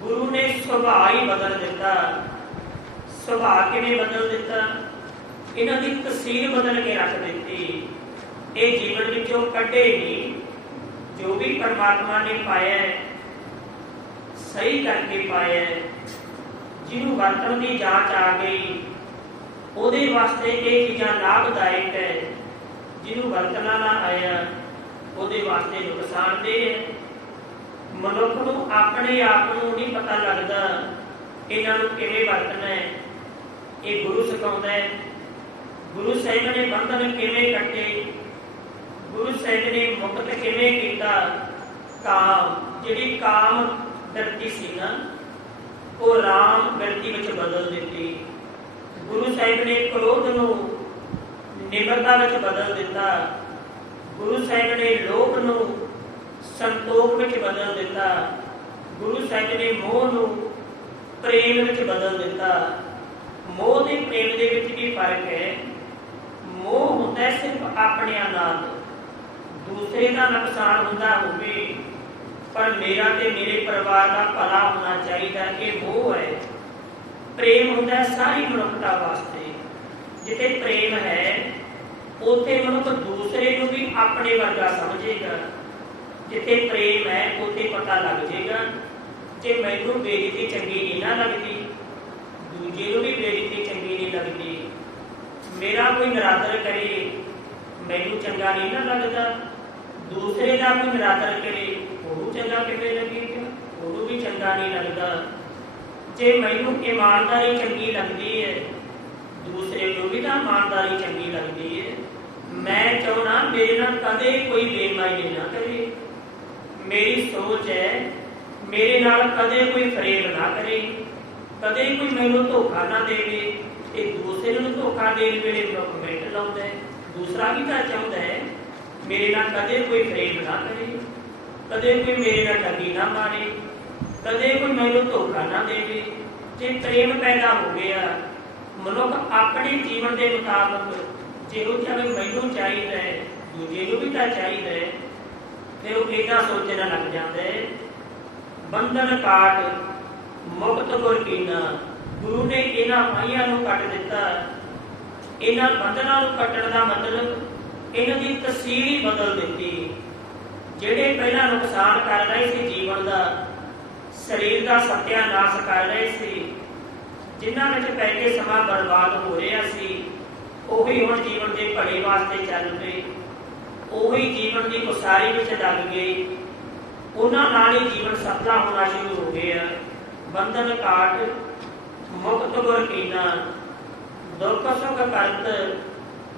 ਗੁਰੂ ਨੇ ਸੁਭਾਅ ਹੀ ਬਦਲ ਦਿੱਤਾ। ਸੁਭਾਅ ਕਿਵੇਂ ਬਦਲ ਦਿੱਤਾ? ਇਹਨਾਂ ਦੀ ਤਸਵੀਰ ਬਦਲ ਕੇ ਰੱਖ ਦਿੱਤੀ। ਇਹ ਜੀਵਨ ਵਿੱਚੋਂ ਕੱਢੇ ਨਹੀਂ। ਜੋ ਵੀ ਪਰਮਾਤਮਾ ਨੇ ਪਾਇਆ ਸਹੀ ਕਰਕੇ ਪਾਇਆ। ਜਿਹਨੂੰ ਵਰਤਣ ਦੀ ਜਾਂਚ ਆ ਗਈ, ਉਹਦੇ ਵਾਸਤੇ ਇਹ ਚੀਜ਼ਾਂ ਲਾਭਦਾਇਕ ਹੈ। ਜਿਹਨੂੰ ਵਰਤਣਾ ਨਾ ਆਇਆ, ਉਹਦੇ ਵਾਸਤੇ ਨੁਕਸਾਨਦੇਹ ਹੈ। ਮਨੁੱਖ ਨੂੰ ਆਪਣੇ ਆਪ ਨੂੰ ਨਹੀਂ ਪਤਾ ਲੱਗਦਾ ਇਹਨਾਂ ਨੂੰ ਕਿਵੇਂ ਵਰਤਣਾ ਹੈ। ਇਹ ਗੁਰੂ ਸਿਖਾਉਂਦਾ ਹੈ। ਗੁਰੂ ਸਾਹਿਬ ਨੇ ਬੰਧਨ ਕਿਵੇਂ ਕੱਟੇ, ਗੁਰੂ ਸਾਹਿਬ ਨੇ ਮੁਕਤ ਕਿਵੇਂ ਕੀਤਾ। ਕਾਮ, ਜਿਹੜੀ ਕਾਮ ਬਿਰਤੀ ਸੀ ਨਾ, ਉਹ ਰਾਮ ਬਿਰਤੀ ਸ਼ਾਂਤੀ ਵਿੱਚ ਬਦਲ ਦਿੱਤੀ। ਗੁਰੂ ਸਾਹਿਬ ਨੇ ਕ੍ਰੋਧ ਨੂੰ ਨਿਮਰਤਾ ਵਿੱਚ ਬਦਲ ਦਿੱਤਾ। ਗੁਰੂ ਸਾਹਿਬ ਨੇ ਲੋਭ ਨੂੰ ਸੰਤੋਖ ਵਿੱਚ ਬਦਲ ਦਿੱਤਾ। ਗੁਰੂ ਸਾਹਿਬ ਨੇ ਮੋਹ ਨੂੰ ਪ੍ਰੇਮ ਵਿੱਚ ਬਦਲ ਦਿੱਤਾ। ਮੋਹ ਤੇ ਪ੍ਰੇਮ ਦੇ ਵਿੱਚ ਵੀ ਫਰਕ ਹੈ। ਮੋਹ ਹੁੰਦਾ ਸਿਰਫ ਆਪਣਿਆਂ ਨਾਲ, ਦੂਸਰੇ ਦਾ ਨੁਕਸਾਨ ਹੁੰਦਾ ਹੋਵੇ ਪਰ ਮੇਰਾ ਤੇ ਮੇਰੇ ਪਰਿਵਾਰ ਦਾ ਭਲਾ ਹੋਣਾ ਚਾਹੀਦਾ, ਇਹ ਮੋਹ ਹੈ। ਪ੍ਰੇਮ ਹੁੰਦਾ ਸਾਰੀ ਮਨੁੱਖਤਾ ਵਾਸਤੇ। ਜਿੱਥੇ ਪ੍ਰੇਮ ਹੈ ਉੱਥੇ ਮਨੁੱਖ ਦੂਸਰੇ ਨੂੰ ਵੀ ਆਪਣੇ ਵਰਗਾ ਸਮਝੇਗਾ। ਜਿੱਥੇ ਪ੍ਰੇਮ ਹੈ ਉੱਥੇ ਪਤਾ ਲੱਗ ਜਾਏਗਾ ਜੇ ਮੈਨੂੰ ਬੇਇੱਜ਼ਤੀ ਚੰਗੀ ਨਹੀਂ ਨਾ ਲੱਗਦੀ, ਦੂਜੇ ਨੂੰ ਵੀ ਬੇਇੱਜ਼ਤੀ ਚੰਗੀ ਨਹੀਂ ਲੱਗਦੀ। ਮੇਰਾ ਕੋਈ ਨਿਰਾਦਰ ਕਰੇ ਮੈਨੂੰ ਚੰਗਾ ਨਹੀਂ ਨਾ ਲੱਗਦਾ, ਦੂਸਰੇ ਦਾ ਕੋਈ ਨਿਰਾਦਰ ਕਰੇ ਉਹਨੂੰ ਚੰਗਾ ਕਿਵੇਂ ਲੱਗੇਗਾ, ਉਹਨੂੰ ਵੀ ਚੰਗਾ ਨਹੀਂ ਲੱਗਦਾ। ਜੇ ਮੈਨੂੰ ਇਮਾਨਦਾਰੀ ਚੰਗੀ ਲੱਗਦੀ ਹੈ ਦੂਸਰੇ ਨੂੰ ਵੀ ਤਾਂ ਇਮਾਨਦਾਰੀ ਚੰਗੀ ਲੱਗਦੀ ਹੈ। ਮੈਂ ਚਾਹੁੰਦਾ ਮੇਰੇ ਨਾਲ ਕਦੇ ਕੋਈ ਬੇਈਮਾਨੀ ਨਾ ਕਰੇ। ਮੇਰੀ ਸੋਚ ਹੈ ਮੇਰੇ ਨਾਲ ਕਦੇ ਕੋਈ ਫਰੇਬ ਨਾ ਕਰੇ, ਕਦੇ ਕੋਈ ਮੈਨੂੰ ਧੋਖਾ ਨਾ ਦੇਵੇ। ਇਹ ਦੂਸਰੇ ਨੂੰ ਧੋਖਾ ਦੇਣ ਵੇਲੇ ਮਿੰਟ ਲਾਉਂਦਾ ਹੈ। ਦੂਸਰਾ ਵੀ ਤਾਂ ਚਾਹੁੰਦਾ ਹੈ ਮੇਰੇ ਨਾਲ ਕਦੇ ਕੋਈ ਫਰੇਬ ਨਾ ਕਰੇ, ਕਦੇ ਕੋਈ ਮੇਰੇ ਨਾਲ ਠੱਗੀ ਨਾ ਮਾਰੇ, ਕਦੇ ਕੋਈ ਮੈਨੂੰ ਧੋਖਾ ਨਾ ਦੇਵੇ। ਜੇ ਪ੍ਰੇਮ ਪੈਦਾ ਹੋ ਗਿਆ ਮਨੁੱਖ ਆਪਣੇ ਜੀਵਨ ਦੇ ਮੁਤਾਬਕ ਜਿਹੋ ਜਿਹਾ ਮੈਨੂੰ ਚਾਹੀਦਾ ਹੈ ਦੂਜੇ ਨੂੰ ਵੀ ਤਾਂ ਚਾਹੀਦਾ ਹੈ। ਫਿਰ ਉਹ ਇੱਦਾਂ ਸੋਚਣ ਲੱਗ ਜਾਂਦਾ ਹੈ ਬੰਧਨ ਕਾਟ ਮੁਕਤ ਗੁਰ ਕੀਨਾ। ਗੁਰੂ ਨੇ ਇਹਨਾਂ ਮਾਈਆਂ ਨੂੰ ਕੱਟ ਦਿੱਤਾ। ਇਹਨਾਂ ਬੰਧਨਾਂ ਨੂੰ ਕੱਟਣ ਦਾ ਮਤਲਬ ਇਹਨਾਂ ਦੀ ਤਸਵੀਰ ਹੀ ਬਦਲ ਦਿੱਤੀ। ਜਿਹੜੇ ਪਹਿਲਾਂ ਨੁਕਸਾਨ ਕਰ ਰਹੇ ਸੀ ਜੀਵਨ ਦਾ, ਸਰੀਰ ਦਾ ਸਤਿਆਨਾਸ਼ ਕਰ ਰਹੇ ਸੀ, ਜਿਨ੍ਹਾਂ ਵਿੱਚ ਪੈ ਕੇ ਸਮਾਂ ਬਰਬਾਦ ਹੋ ਰਿਹਾ ਸੀ, ਉਹੀ ਹੁਣ ਜੀਵਨ ਦੇ ਭਲੇ ਵਾਸਤੇ ਚੱਲ ਪਏ। ਉਹੀ ਜੀਵਨ ਦੀ ਉਸਾਰੀ ਵਿੱਚ ਲੱਗ ਗਏ। ਉਹਨਾਂ ਨਾਲ ਹੀ ਜੀਵਨ ਸਫਲਾ ਹੋਣਾ ਸ਼ੁਰੂ ਹੋ ਗਿਆ। ਬੰਧਨ ਕਾਟ ਮੁਕਤ ਗੁਰ ਕੀਨਾ, ਦੁੱਖ ਸੁਖ ਕਰਤ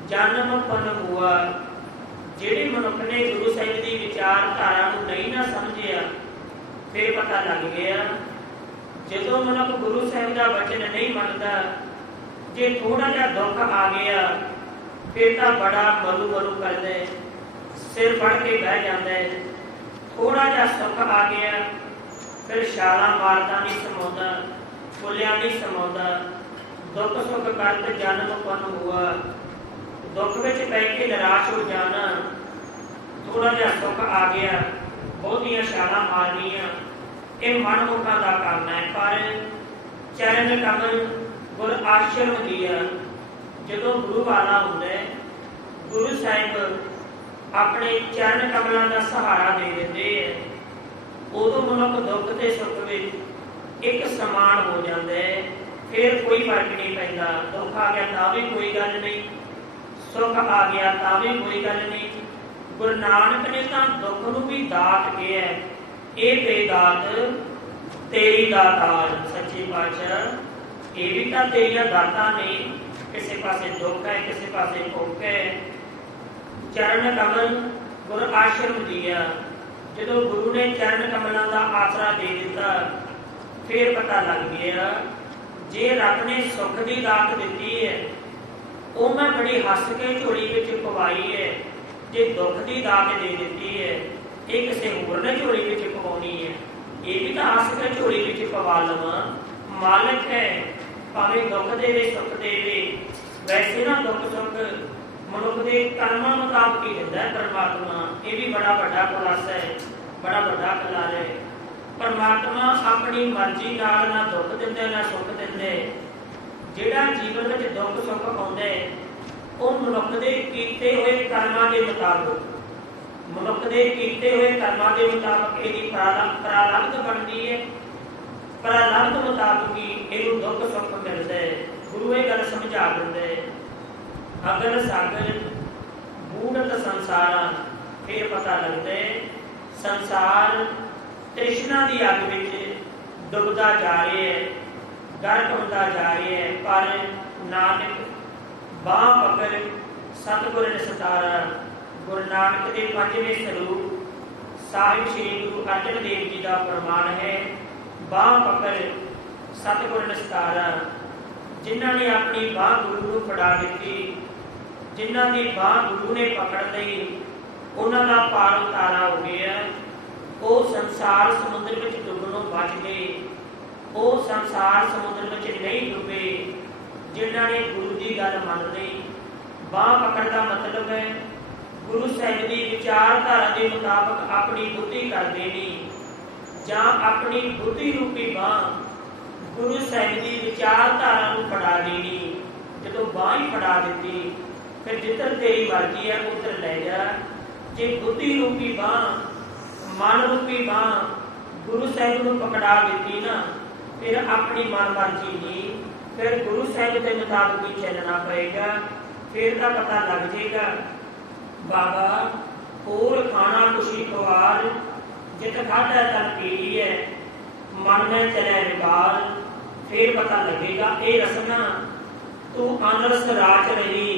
ਜਨਮ ਪਨ ਹੁਆ। ਜਿਹੜੇ ਮਨੁੱਖ ਨੇ ਗੁਰੂ ਸਾਹਿਬ ਦੀ ਵਿਚਾਰਧਾਰਾ ਨੂੰ ਨਹੀਂ ਨਾ ਸਮਝਿਆ ਫਿਰ ਪਤਾ ਲੱਗ ਗਿਆ ਜਦੋਂ ਮਨੁੱਖ ਗੁਰੂ ਸਾਹਿਬ ਦਾ ਵਚਨ ਨਹੀਂ ਮੰਨਦਾ, ਜੇ ਥੋੜਾ ਜਿਹਾ ਦੁੱਖ ਆ ਗਿਆ ਫਿਰ ਤਾਂ ਬੜਾ ਮਰੂ ਮਰੂ ਕਰਦਾ, ਸਿਰ ਫੜ ਕੇ ਬਹਿ ਜਾਂਦਾ। ਥੋੜਾ ਜਿਹਾ ਸੁੱਖ ਆ ਗਿਆ ਫਿਰ ਛਾਲਾਂ ਮਾਰਦਾ ਨਹੀਂ ਸਮਾਉਂਦਾ, ਫੁੱਲਿਆਂ ਨਹੀਂ ਸਮਾਉਂਦਾ। ਦੁੱਖ ਸੁੱਖ ਕਰਤ ਜਨਮ ਪਨ ਹੁਆ। ਦੁੱਖ ਵਿੱਚ ਪੈ ਕੇ ਨਿਰਾਸ਼ ਹੋ ਜਾਣਾ। ਥੋੜਾ ਜਿਹਾ ਸੁੱਖ ਆ ਗਿਆ ਬਹੁਤੀਆਂ ਛਾਲਾਂ ਮਾਰਨੀਆਂ, ਇਹ ਮਨਮੁਖਾਂ ਦਾ ਕੰਮ ਹੈ। ਪਰ ਚਰਨ ਕਮਲ ਗੁਰ ਆਸ਼ਰਮ ਦੀਆ। ਜਦੋਂ ਗੁਰੂ ਵਾਲਾ ਹੁੰਦਾ ਗੁਰੂ ਸਾਹਿਬ ਆਪਣੇ ਚਰਨ ਕਮਲਾਂ ਦਾ ਸਹਾਰਾ ਦੇ ਦਿੰਦੇ ਹੈ, ਉਦੋਂ ਮਨੁੱਖ ਦੁੱਖ ਤੇ ਸੁੱਖ ਵਿੱਚ ਇੱਕ ਸਮਾਨ ਹੋ ਜਾਂਦਾ ਹੈ। ਫਿਰ ਕੋਈ ਫਰਕ ਨਹੀਂ ਪੈਂਦਾ। ਦੁੱਖ ਆ ਗਿਆ ਤਾਂ ਵੀ ਕੋਈ ਗੱਲ ਨਹੀਂ, ਸੁੱਖ ਆ ਗਿਆ ਤਾਂ ਵੀ ਕੋਈ ਗੱਲ ਨਹੀਂ। ਗੁਰੂ ਨਾਨਕ ਨੇ ਤਾਂ ਦੁੱਖ ਨੂੰ ਵੀ ਦਾਤ ਕਿਹਾ, ਇਹ ਬੇਦਾਤ ਤੇਰੀ ਦਾਤਾਰ। ਸੱਚੇ ਪਾਤਸ਼ਾਹ ਇਹ ਵੀ ਤਾਂ ਤੇਰੀਆਂ ਦਾਤਾਂ ਨੇ। ਕਿਸੇ ਪਾਸੇ ਦੁੱਖ ਹੈ ਕਿਸੇ ਪਾਸੇ ਭੁੱਖ ਹੈ। ਚਰਨ ਕਮਲ ਗੁਰ ਆਸ਼ਰਮ ਦੀਆ। ਜਦੋਂ ਗੁਰੂ ਨੇ ਚਰਨ ਕਮਲਾਂ ਦਾ ਆਸਰਾ ਦੇ ਦਿੱਤਾ ਫਿਰ ਪਤਾ ਲੱਗ ਗਿਆ ਜੇ ਰੱਬ ਨੇ ਸੁੱਖ ਦੀ ਦਾਤ ਦਿੱਤੀ ਹੈ ਉਹ ਮੈਂ ਬੜੀ ਹੱਸ ਕੇ ਝੋਲੀ ਵਿੱਚ ਪਵਾਈ ਹੈ। ਜੇ ਦੁੱਖ ਦੀ ਦਾਤ ਦੇ ਦਿੱਤੀ ਹੈ ਇਹ ਕਿਸੇ ਹੋਰ ਨੇ ਝੋਲੀ ਵਿੱਚ ਪਵਾਉਣੀ ਹੈ। ਇਹ ਵੀ ਤਾਂ ਹੱਸ ਕੇ ਝੋਲੀ ਵਿੱਚ ਪਵਾ ਲਵਾਂ। ਮਾਲਕ ਹੈ, ਭਾਵੇਂ ਦੁੱਖ ਦੇਵੇ ਸੁੱਖ ਦੇਵੇ। ਵੈਸੇ ਨਾ ਦੁੱਖ ਸੁੱਖ ਮਨੁੱਖ ਦੇ ਕਰਮਾਂ ਮੁਤਾਬਕ ਹੀ ਦਿੰਦਾ ਹੈ ਪਰਮਾਤਮਾ। ਇਹ ਵੀ ਬੜਾ ਵੱਡਾ ਖੁਲਾਸਾ ਹੈ, ਬੜਾ ਵੱਡਾ ਖਿਲਾਰਾ ਹੈ। ਪਰਮਾਤਮਾ ਆਪਣੀ ਮਰਜ਼ੀ ਨਾਲ ਨਾ ਦੁੱਖ ਦਿੰਦਾ ਨਾ ਸੁੱਖ ਦਿੰਦਾ। ਜਿਹੜਾ ਜੀਵਨ ਵਿੱਚ ਦੁੱਖ ਸੁੱਖ ਆਉਂਦਾ ਹੈ ਉਹ ਮਨੁੱਖ ਦੇ ਕੀਤੇ ਹੋਏ ਕਰਮਾਂ ਦੇ ਮੁਤਾਬਕ, ਮਨੁੱਖ ਦੇ ਕੀਤੇ ਹੋਏ ਕਰਮਾਂ ਦੇ ਮੁਤਾਬਕ ਇਹਦੀ ਪ੍ਰਾਰਬਧ ਬਣਦੀ ਹੈ। ਪ੍ਰਾਰਬਧ ਮੁਤਾਬਕ ਹੀ ਇਹਨੂੰ ਦੁੱਖ ਸੁੱਖ ਮਿਲਦਾ ਹੈ। ਗੁਰੂ ਇਹ ਗੱਲ ਸਮਝਾ ਦਿੰਦਾ ਹੈ ਅਗਰ ਸਾਗਰ ਬੂੜਤ ਸੰਸਾਰਾ। ਫਿਰ ਪਤਾ ਲੱਗਦਾ ਹੈ ਸੰਸਾਰ ਤ੍ਰਿਸ਼ਨਾ ਦੀ ਅੱਗ ਵਿੱਚ ਡੁੱਬਦਾ ਜਾ ਰਿਹਾ ਹੈ, ਗਰਕ ਹੁੰਦਾ ਜਾ ਰਿਹਾ ਹੈ। ਪਰ ਨਾਨਕ ਬਾਹ ਪਕੜ ਸਤਿਗੁਰ ਨੇ ਸਤਾਰਾ। ਗੁਰੂ ਨਾਨਕ ਦੇ ਪੰਜਵੇਂ ਸਰੂਪ ਸਾਹਿਬ ਸ੍ਰੀ ਗੁਰੂ ਅਰਜਨ ਦੇਵ ਜੀ ਦਾ ਪ੍ਰਮਾਣ ਹੈ। ਬਾਹ ਪਕੜ सतगुर निस्तारा, जिन्हां ने अपनी बाह गुरु नूं फड़ा दित्ती, जिन्हां दी बाह गुरु ने पकड़ लई, उन्हां दा पार उतारा हो गया। वो संसार समुद्र विच डुੱਬਣੋਂ बच गए, वो संसार समुद्र विच नहीं डुੱਬੇ जिन्हां ने गुरु की गल मन लई। बाह पकड़ का मतलब है गुरु साहिब की विचारधारा के मुताबिक अपनी बुद्धि कर देनी, जां अपनी बुद्धि रूपी बाह गुरु साहिब की विचारधारा को फड़ा लेनी। जो बाह ही फड़ा दी फिर जिधर तेरी मर्जी है उधर ले जा। जे बुद्धि रूपी बाह मन रूपी बाह गुरु साहिब को पकड़ा दी ना, फिर अपनी मन मर्जी नहीं, फिर गुरु साहिब के मुताबिक ही चलना पड़ेगा। फिर का पता लग जाएगा बाबा होर खाना खुशी खुआर, जित खाधा तन पी ली है, मन में चले विकार। फिर पता लगेगा ये रसना तू अनरस राच रही,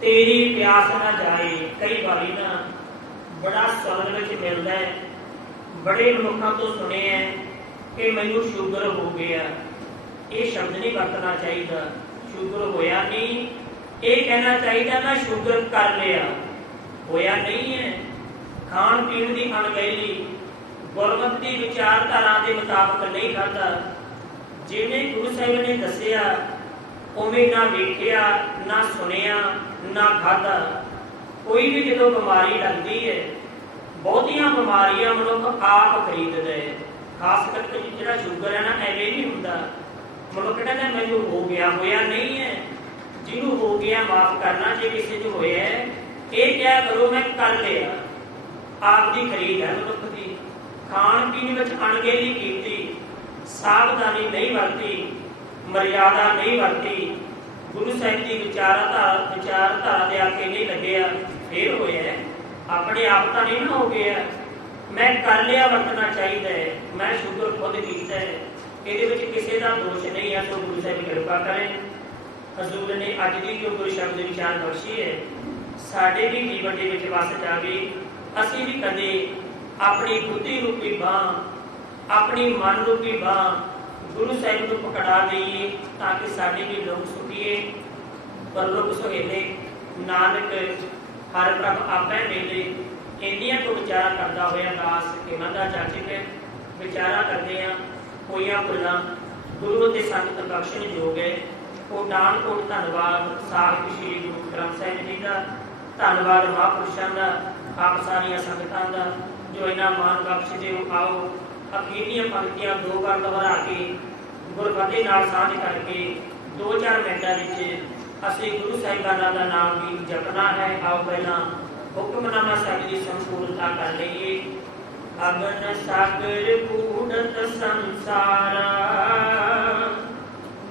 तेरी प्यास ना जाए। कई बारी ना बड़ा सुनने में मिलता है, बड़े मनुखों तो सुने हैं कि मैनू शुगर हो गया। ये शब्द नहीं वरतना चाहिए, शुगर होया नहीं, ये कहना चाहिए मैं शुगर कर लिया, होया नहीं है। खाण पीण की अणगहली गुरमत की विचारधारा के मुताबिक नहीं खाता। जिवें गुरु साहिब ने दसिया उवें ना वेखिया, ना सुनिया, ना खाधा। कोई भी जो बीमारी लगती है, बहुतियां बीमारियां मनुख आप खरीद दे, खास करके जो शुगर है ना एवं नहीं होंदा। मनुख कहता मैनू हो गया, होया नहीं है। जिन्हों हो गया माफ करना, जो किसी को होया है ये क्या करो मैं कर लिया। आपकी खरीद है मनुख की। खाण पीण में अणगहली की, सावधानी नहीं वरती, मर्यादा नहीं वरती, गुरु साहिब की विचारधारा के आके नहीं लग्या, फिर होया अपने आप तो नहीं ना हो गया। मैं कर लिया वरतना चाहिए, मैं शुगर खुद किया है, ये किसी का दोष नहीं है। तो गुरु साहिब कृपा करें। हजूर ने अज की जो गुरु शब्द विचार बख्शी है साढ़े भी जीवन के वस जाए। असी भी कदे अपनी बुद्धि रूपी बाह, अपनी मन रूपी बाह गुरु साहिब को पकड़ा दईए, ताकि साढ़े भी लोग सुखीए परलोक सुहेले। नानक हर प्रभ आपै मेले। इंडिया को विचारा करता हुआ दास हिमंदा जाचक विचारा करते हैं होइया भुल्लां गुरु के संगत बख्शण योग है। कोटानकोट धन्नवाद साहिब श्री गुरु ग्रंथ साहिब जी का, धन्नवाद महापुरुषों का, आप सारिया संगतां का जो इन्हां मान बख्शदे हो। आओ अखीरलियां पंक्तियां दो बार दोहरा के गुरफतेह नाल सांझ करके 2-4 मिनटां असी गुरु साहिबाना का नाम भी जपना है। आओ पहला हुक्मनामा साहिब की संपूर्णता कर लीए। अगन सागर कूड़त संसारा,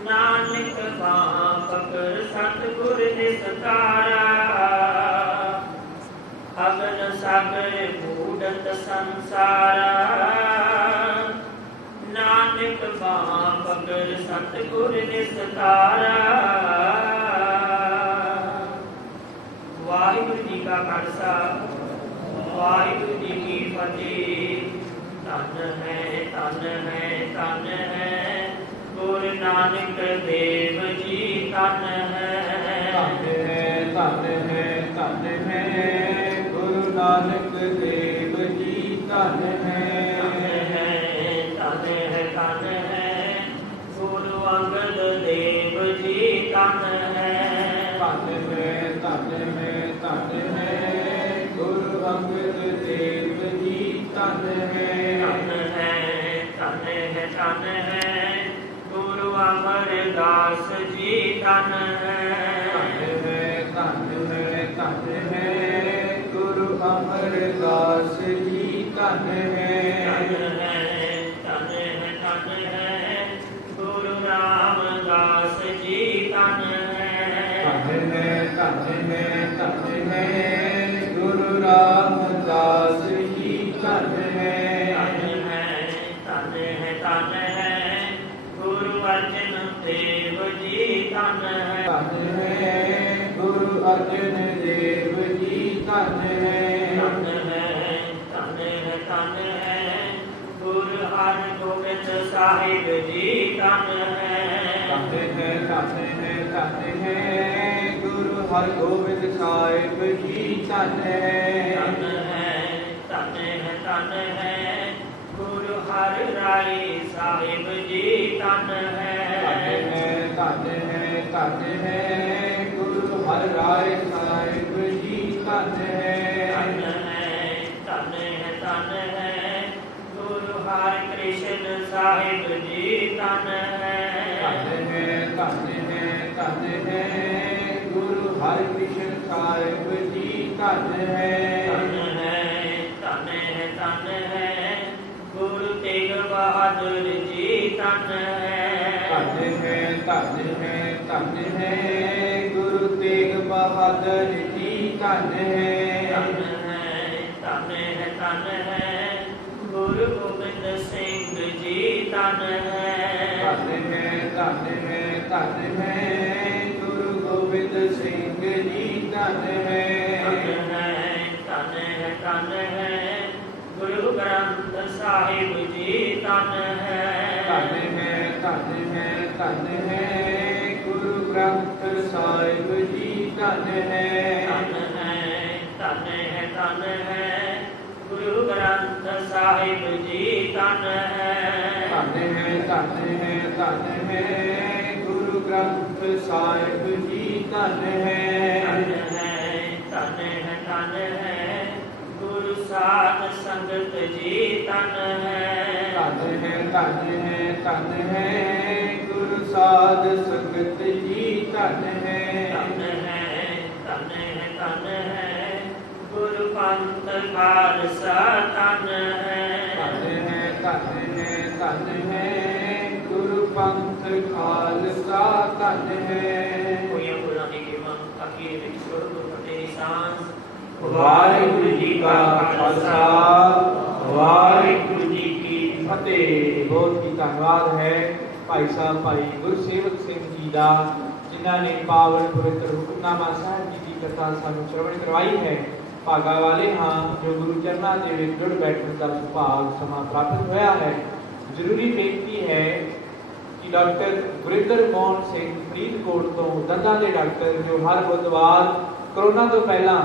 नानक बाह पकड़ सतगुर निस्तारा। अगन सागर कूड़त संसारा, नानक बाह पकड़ सतगुर निस्तारा। वाहिगुरु जी का खालसा, वाहिगुरु जी की फतेह। धन है धन है धन है गुरु नानक देव जी, धन है धन है धन है धन है गुरु नानक देव जी, धन है धन है धन है गुरु अंगद देव जी, धन है धन है धन है धन है गुरु अंगद देव जी, धन है धन है धन है धन है गुरु अमरदास जी, धन है धन है धन है गुरु अमरदास जी, धन है धन है धन है गुरु रामदास जी, धन है धन है धन है गुरु रामदास जी, धन है धन है गुरु अर्जन देव जी, धन है धन है गुरु अर्जन देव जी, धन है धन है धन है ਗੁਰ ਹਰਗੋਬਿੰਦ ਸਾਹਿਬ ਜੀ ਧੰਨ ਹੈ। ਧੰਨ ਹੈ ਗੁਰੂ ਹਰਗੋਬਿੰਦ ਸਾਹਿਬ ਜੀ ਧੰਨ ਹੈ। ਧੰਨ ਹੈ ਗੁਰੂ ਹਰਿ ਰਾਏ ਸਾਹਿਬ ਜੀ ਧੰਨ ਹੈ। ਧੰਨ ਹੈ ਗੁਰੂ ਹਰਿ ਰਾਏ ਸਾਹਿਬ ਜੀ ਧੰਨ ਹੈ। ਧੰਨ ਹੈ ਗੁਰੂ ਹਰਿ ਕ੍ਰਿਸ਼ਨ ਸਾਹਿਬ ਜੀ ਧੰਨ ਹੈ। ਧੰਨ ਹੈ ਗੁਰੂ ਹਰਿ ਕ੍ਰਿਸ਼ਨ ਸਾਹਿਬ ਜੀ ਧੰਨ ਹੈ। ਧੰਨ ਹੈ ਗੁਰੂ ਤੇਗ ਬਹਾਦਰ ਜੀ ਧੰਨ ਹੈ। ਧੰਨ ਹੈ ਗੁਰੂ ਤੇਗ ਬਹਾਦਰ ਜੀ ਧੰਨ ਹੈ। ਧੰਨ ਹੈ ਗੁਰੂ ਗੋਬਿੰਦ ਸਿੰਘ ਜੀ ਧੰਨ ਹੈ। ਧੰਨ ਹੈ ਗੁਰੂ ਗੋਬਿੰਦ ਸਿੰਘ ਜੀ ਧੰਨ ਹੈ। ਧੰਨ ਹੈ ਗੁਰੂ ਗ੍ਰੰਥ ਸਾਹਿਬ ਜੀ ਧੰਨ ਹੈ। ਧੰਨ ਹੈ ਗੁਰੂ ਗ੍ਰੰਥ ਸਾਹਿਬ ਜੀ ਧੰਨ ਹੈ। ਧੰਨ ਹੈ ਗੁਰੂ ਗ੍ਰੰਥ ਸਾਹਿਬ ਜੀ ਧੰਨ ਹੈ। ਧੰਨ ਹੈ ਗੁਰੂ ਗ੍ਰੰਥ ਸਾਹਿਬ ਜੀ ਧੰਨ ਹੈ। ਧੰਨ ਹੈ ਗੁਰੂ ਸਾਧ ਸੰਗਤ ਜੀ ਧੰਨ ਹੈ। ਧੰਨ ਹੈ ਗੁਰੂ ਸਾਧ ਸੰਗਤ ਜੀ ਧੰਨ ਹੈ। ਧੰਨ ਹੈ ਗੁਰੂ ਪੰਥ ਖਾਲਸਾ ਧੰਨ ਹੈ। ਧੰਨ ਹੈ ਗੁਰੂ ਪੰਥ ਖਾਲਸਾ ਧੰਨ ਹੈ। ਹੋਈਆਂ ਗੁਰਾਂ ਦੀ ਕਿਰਪਾ ਅਖੀਰ ਵਿੱਚ ਸ਼ੁਰੂ ਤੋਂ ਫਤਿਹ ਨਿਸ਼ਾਨ। ਵਾਹਿਗੁਰੂ ਜੀ ਕਾ ਖਾਲਸਾ ਵਾਹਿਗੁਰੂ ਜੀ ਕੀ ਫਤਿਹ। ਬਹੁਤ ਹੀ ਧੰਨਵਾਦ ਹੈ ਭਾਈ ਸਾਹਿਬ ਭਾਈ ਗੁਰਸੇਵਕ ਸਿੰਘ ਜੀ ਦਾ, ਜਿਨ੍ਹਾਂ ਨੇ ਪਾਵਨ ਪਵਿੱਤਰ ਹੁਕਮਨਾਮਾ ਸਾਹਿਬ ਜੀ ਦੀ ਕਥਾ ਸਾਨੂੰ ਸ਼ਰਵਣ ਕਰਵਾਈ ਹੈ। ਭਾਗਾ ਵਾਲੇ ਹਾਂ ਜੋ ਗੁਰੂ ਚਰਨਾਂ ਦੇ ਵਿੱਚ ਜੁੜ ਬੈਠਣ ਦਾ ਸੁਭਾਗ ਸਮਾਂ ਪ੍ਰਾਪਤ ਹੋਇਆ ਹੈ। ਜ਼ਰੂਰੀ ਬੇਨਤੀ ਹੈ ਕਿ ਡਾਕਟਰ ਗੁਰਿੰਦਰ ਮੋਹਨ ਸਿੰਘ ਫਰੀਦਕੋਟ ਤੋਂ ਦੰਦਾਂ ਦੇ ਡਾਕਟਰ, ਜੋ ਹਰ ਬੁੱਧਵਾਰ ਕਰੋਨਾ ਤੋਂ ਪਹਿਲਾਂ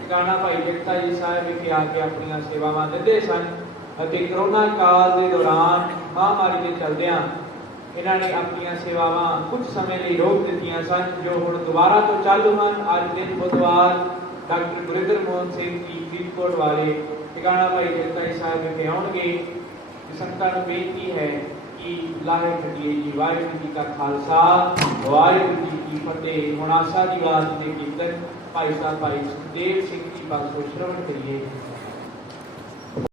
ਟਿਕਾਣਾ ਭਾਈ ਜਗਤਾ ਜੀ ਸਾਹਿਬ ਵਿਖੇ ਆ ਕੇ ਆਪਣੀਆਂ ਸੇਵਾਵਾਂ ਦਿੰਦੇ ਸਨ ਅਤੇ ਕਰੋਨਾ ਕਾਲ ਦੇ ਦੌਰਾਨ ਮਹਾਮਾਰੀ ਦੇ ਚਲਦਿਆਂ ਇਹਨਾਂ ਨੇ ਆਪਣੀਆਂ ਸੇਵਾਵਾਂ ਕੁਝ ਸਮੇਂ ਲਈ ਰੋਕ ਦਿੱਤੀਆਂ ਸਨ, ਜੋ ਹੁਣ ਦੁਬਾਰਾ ਤੋਂ ਚਾਲੂ ਹਨ। ਅੱਜ ਦਿਨ ਬੁੱਧਵਾਰ ਡਾਕਟਰ ਗੁਰਿੰਦਰ ਮੋਹਨ ਸਿੰਘ ਜੀ ਫਰੀਦਕੋਟ ਵਾਲੇ ਟਿਕਾਣਾ ਭਾਈ ਜਗਤਾ ਜੀ ਸਾਹਿਬ ਵਿਖੇ ਆਉਣਗੇ। ਸੰਗਤਾਂ ਨੂੰ ਬੇਨਤੀ ਹੈ ਕਿ ਲਾਹੇ ਖੱਟੀਏ ਜੀ। ਵਾਹਿਗੁਰੂ ਜੀ ਕਾ ਖਾਲਸਾ ਵਾਹਿਗੁਰੂ ਜੀ ਕੀ ਫਤਿਹ। ਹੁਣ ਆਸਾ ਦੀ ਵਾਰ ਦੇ ਕੀਰਤਨ ਭਾਈ ਸਾਹਿਬ ਭਾਈ ਸੁਖਦੇਵ ਸਿੰਘ ਜੀ ਪਾਸੋਂ ਸ਼ਰਵਣ ਕਰੀਏ।